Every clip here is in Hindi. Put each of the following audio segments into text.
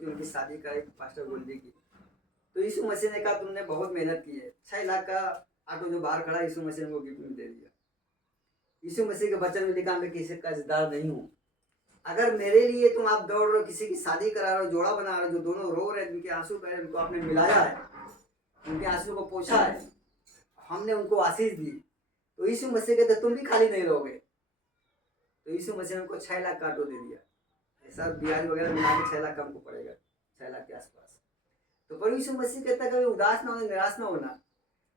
की उनकी शादी कराई पास्टर गोल्डी की। तो यीशु मसीह ने कहा तुमने बहुत मेहनत की है, 6 लाख का ऑटो जो बाहर खड़ा यीशु मसीह ने वो गिफ्ट में दे दिया। यीशु मसीह के वचन में लिखा मैं किसी का कर्जदार नहीं हूँ। अगर मेरे लिए तुम आप दौड़ रहे हो, किसी की शादी करा रहे हो, जोड़ा बना रहे हो, जो दोनों रो रहे हैं, जिनके आंसू बह रहे हैं, उनको आपने मिलाया है, उनके आंसू को पोछा है, हमने उनको आशीष दी, तो यीशु मसीह कहते तुम भी खाली नहीं रहोगे। तो यीशु मसीह ने हमको 6 लाख का ऑटो दे दिया। ऐसा ब्याज वगैरह मिला के 6 लाख का हमको पड़ेगा, 6 लाख के आसपास। तो पर यीशु मसीह कहता है कभी उदास ना होना, निराश ना होना।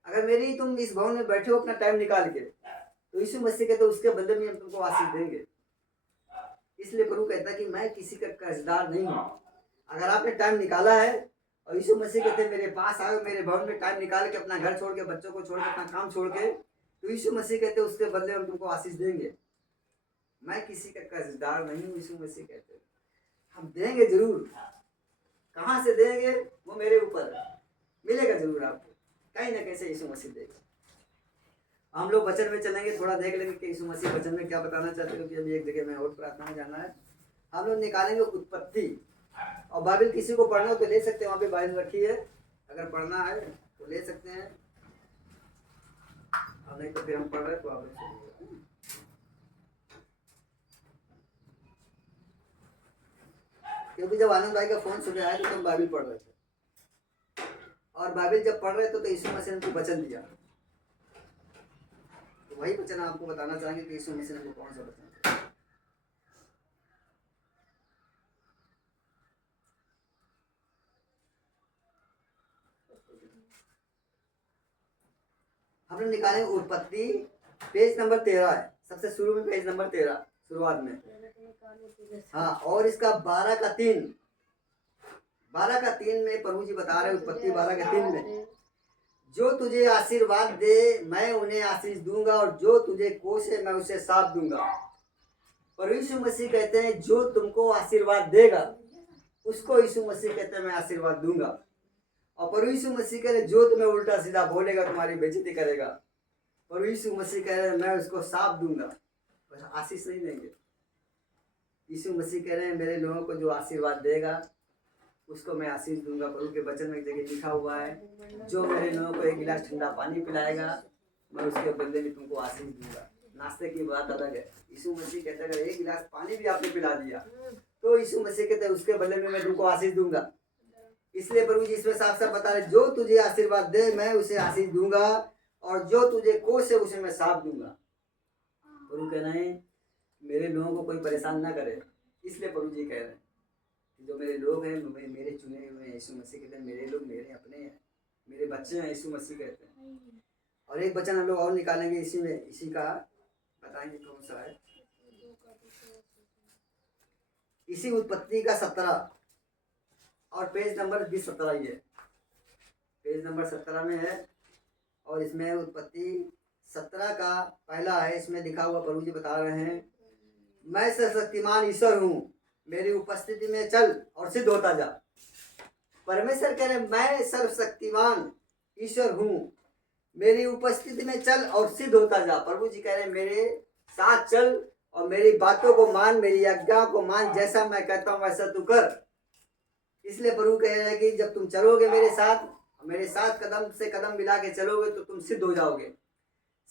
अगर मेरी तुम इस भवन में बैठे हो अपना टाइम निकाल के, तो यीशु मसीह कहते उसके बदले में हम तुमको आशीष देंगे। इसलिए प्रभु कहता है कि मैं किसी का कर्जदार नहीं हूँ। अगर आपने टाइम निकाला है और यीशु मसीह कहते मेरे पास आए, मेरे भवन में टाइम निकाल के, अपना घर छोड़ के, बच्चों को छोड़ के, अपना काम छोड़ के, तो यीशु मसीह कहते उसके बदले हम तुमको आशीष देंगे। मैं किसी का कर्जदार नहीं हूँ, यीशु मसीह कहते हम देंगे जरूर। कहाँ से देंगे वो मेरे ऊपर मिलेगा जरूर आपको, कहीं ना कहीं से यीशु मसीह देगा। हम लोग वचन में चलेंगे, थोड़ा देख लेंगे कि यीशु मसीह वचन में क्या बताना चाहते हैं, क्योंकि अभी एक जगह में और प्रार्थना में जाना है। हम लोग निकालेंगे उत्पत्ति, और बाइबल किसी को पढ़ना हो तो ले सकते हैं, वहाँ पे बाइबल रखी है, अगर पढ़ना है तो ले सकते हैं, और नहीं तो फिर हम पढ़ रहे तो आप लोग, क्योंकि जब आनंद भाई का फोन सुने आया तो हम बाइबल पढ़ रहे थे, और बाइबल जब पढ़ रहे थे तो यीशु मसीह ने हमको वचन दिया, तो वही वचन आपको बताना चाहेंगे कि यीशु मसीह ने हमको कौन सा वचन दिया। हमने निकाले उत्पत्ति, पेज नंबर 13 है, सबसे शुरू में पेज नंबर 13 शुरुआत में। हाँ, और इसका 12 का 3 में प्रभु जी बता रहे, उत्पत्ति 12 का 3 में, जो तुझे आशीर्वाद दे मैं उन्हें आशीष दूंगा, और जो तुझे कोसे मैं उसे साफ दूंगा। और यीशु मसीह कहते हैं जो तुमको आशीर्वाद देगा उसको यीशु मसीह कहते हैं मैं आशीर्वाद दूंगा। और प्रभु यीशु मसीह कह रहे जो तुम्हें उल्टा सीधा बोलेगा, तुम्हारी बेइज्जती करेगा, प्रभु यीशु मसीह कह रहे हैं मैं उसको साफ दूंगा, बस आशीष नहीं देंगे। यीशु मसीह कह रहे हैं मेरे लोगों को जो आशीर्वाद देगा उसको मैं आशीष दूंगा। प्रभु के वचन में एक जगह लिखा हुआ है जो मेरे लोगों को 1 गिलास ठंडा पानी पिलाएगा मैं उसके बदले में तुमको आशीष दूंगा। नाश्ते की बात अलग है, यीशु मसीह कहते हैं अगर 1 गिलास पानी भी आपने पिला दिया तो यीशु मसीह कहते हैं उसके बदले में मैं तुमको आशीष दूंगा। इसलिए प्रभु जी इसमें साफ साफ बता रहे जो तुझे आशीर्वाद दे मैं उसे आशीष दूंगा, और जो तुझे कोसे उसे मैं साफ दूंगा। प्रभु कह रहे हैं मेरे लोगों को कोई परेशान ना करे। इसलिए प्रभु जी कह रहे हैं जो मेरे लोग हैं मेरे चुने हुए हैं। यीशु मसीह कहते हैं मेरे लोग मेरे अपने हैं, मेरे बच्चे हैं, यीशु मसीह कहते हैं। और एक वचन हम लोग और निकालेंगे इसी में, इसी का बताएंगे कौन सा है, इसी उत्पत्ति का 17 और पेज नंबर 17 ही है, पेज नंबर 17 में है। और इसमें उत्पत्ति 17 का पहला है, इसमें लिखा हुआ प्रभु जी बता रहे हैं मैं सर्वशक्तिमान ईश्वर हूँ, मेरी उपस्थिति में चल और सिद्ध होता जा। परमेश्वर कह रहे मैं सर्वशक्तिमान ईश्वर हूँ, मेरी उपस्थिति में चल और सिद्ध होता जा। प्रभु जी कह रहे मेरे साथ चल और मेरी बातों को मान, मेरी आज्ञा को मान, जैसा मैं कहता हूँ वैसा तू कर। इसलिए प्रभु कह रहे हैं कि जब तुम चलोगे मेरे साथ कदम से कदम मिला के चलोगे तो तुम सिद्ध हो जाओगे।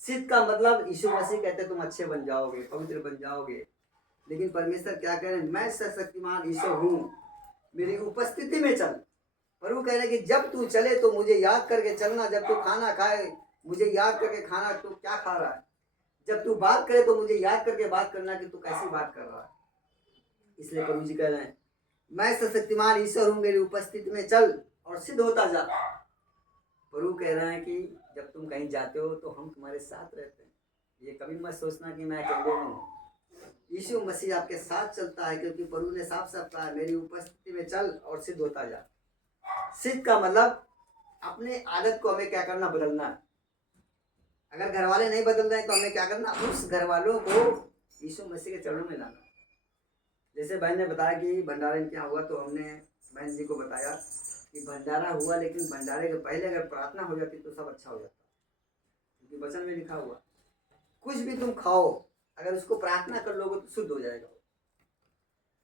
सिद्ध का मतलब यीशु मसीह कहते हैं तुम अच्छे बन जाओगे, पवित्र बन जाओगे। लेकिन परमेश्वर क्या कह रहे हैं मैं सर्वशक्तिमान ईश्वर हूँ, मेरी उपस्थिति में चल। प्रभु कह रहे हैं कि जब तू चले तो मुझे याद करके चलना, जब तू खाना खाए मुझे याद करके खाना तू क्या खा रहा है, जब तू बात करे तो मुझे याद करके बात करना कि तू कैसी बात कर रहा है। इसलिए प्रभु जी कह रहे हैं मैं सर्वशक्तिमान ईश्वर हूँ, मेरी उपस्थिति में चल और सिद्ध होता जा। प्रभु कह रहे हैं कि जब तुम कहीं जाते हो तो हम तुम्हारे साथ रहते हैं, ये कभी मत सोचना कि मैं अकेले हूँ। यीशु मसीह आपके साथ चलता है, क्योंकि प्रभु ने साफ साफ कहा मेरी उपस्थिति में चल और सिद्ध होता जा। सिद्ध का मतलब अपने आदत को हमें क्या करना, बदलना है। अगर घर वाले नहीं बदल रहे हैं तो हमें क्या करना, उस घर वालों को यीशु मसीह के चरणों में लाना। जैसे बहन ने बताया कि भंडारा क्या हुआ, तो हमने बहन जी को बताया कि भंडारा हुआ, लेकिन भंडारे के पहले अगर प्रार्थना हो जाती तो सब अच्छा हो जाता, क्योंकि वचन में लिखा हुआ कुछ भी तुम खाओ अगर उसको प्रार्थना कर लोगे तो शुद्ध हो जाएगा।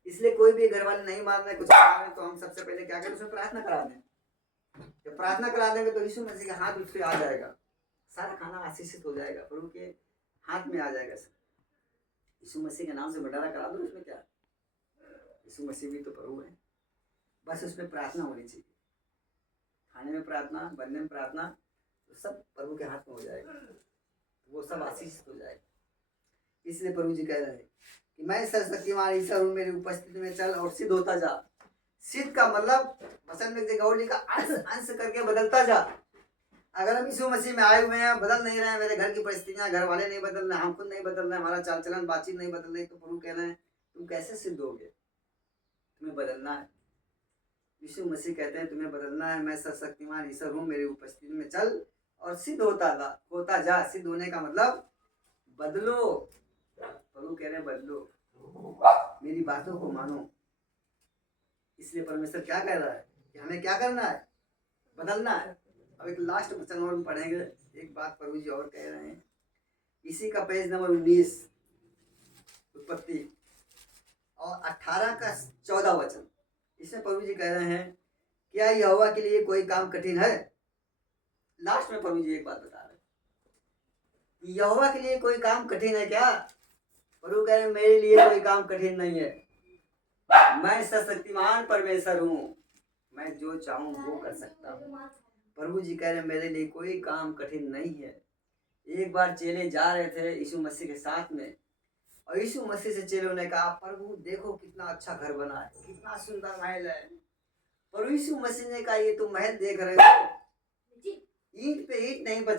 इसलिए कोई भी घर वाले नहीं मान रहे, कुछ करा रहे, तो हम सबसे पहले क्या करें, उसमें प्रार्थना करा दें। जब प्रार्थना करा देंगे तो यीशु मसीह का हाथ उस पर आ जाएगा, सारा खाना आशीषित हो जाएगा, प्रभु के हाथ में आ जाएगा सब। यीशु मसीह के नाम से भंडारा करा दो, उसमें क्या, यीशु मसीह भी तो प्रभु है। बस उसमें प्रार्थना होनी चाहिए, खाने में प्रार्थना, बनने में प्रार्थना, तो सब प्रभु के हाथ में हो जाएगा, वो सब आशीषित हो जाएगा। इसलिए प्रभु जी कह रहे हैं कि मैं सर्वशक्तिमान ईश्वर हूँ, मेरी उपस्थिति में चल और सिद्ध होता जा। सिद्ध का मतलब वचन में जगह और लिखा, अंश अंश करके बदलता जा। अगर हम यीशु मसीह में आए हुए हैं, बदल नहीं रहे हैं, मेरे घर की परिस्थितियां, घर वाले नहीं बदल रहे, हम खुद नहीं बदल रहे, हमारा चाल चलन बातचीत नहीं बदल रही, तो प्रभु कह रहे हैं तुम कैसे सिद्ध होगे, तुम्हें बदलना है। यीशु मसीह कहते हैं तुम्हें बदलना है, मैं सर्वशक्तिमान ईश्वर हूँ, मेरी उपस्थिति में चल और सिद्ध होता जा। सिद्ध होने का मतलब बदलो। प्रभु कह रहे हैं बदलो, मेरी बातों को मानो। इसलिए परमेश्वर क्या कह रहा है कि हमें क्या करना है, बदलना है। अब एक लास्ट वचन और पढ़ेंगे, एक बात प्रभु जी और कह रहे हैं, इसी का पेज नंबर 19 उत्पत्ति और 18 का 14 वचन। इसमें प्रभु जी कह रहे हैं क्या यहोवा के लिए कोई काम कठिन है। लास्ट में प्रभु जी एक बात बता रहे हैं, यहोवा के लिए कोई काम कठिन है क्या। प्रभु कह रहे हैं मेरे लिए कोई काम कठिन नहीं है, मैं सर्वशक्तिमान परमेश्वर हूँ, मैं जो चाहूँ वो कर सकता हूँ। प्रभु जी कह रहे हैं मेरे लिए कोई काम कठिन नहीं है। एक बार चेले जा रहे थे यीशु मसीह के साथ में, और यीशु मसीह से चेलों ने कहा प्रभु देखो कितना अच्छा घर बना है, कितना सुंदर महल है। प्रभु यीशु मसीह ने कहा ये तुम महल देख रहे हो, ईंट पे ईंट नहीं बचा।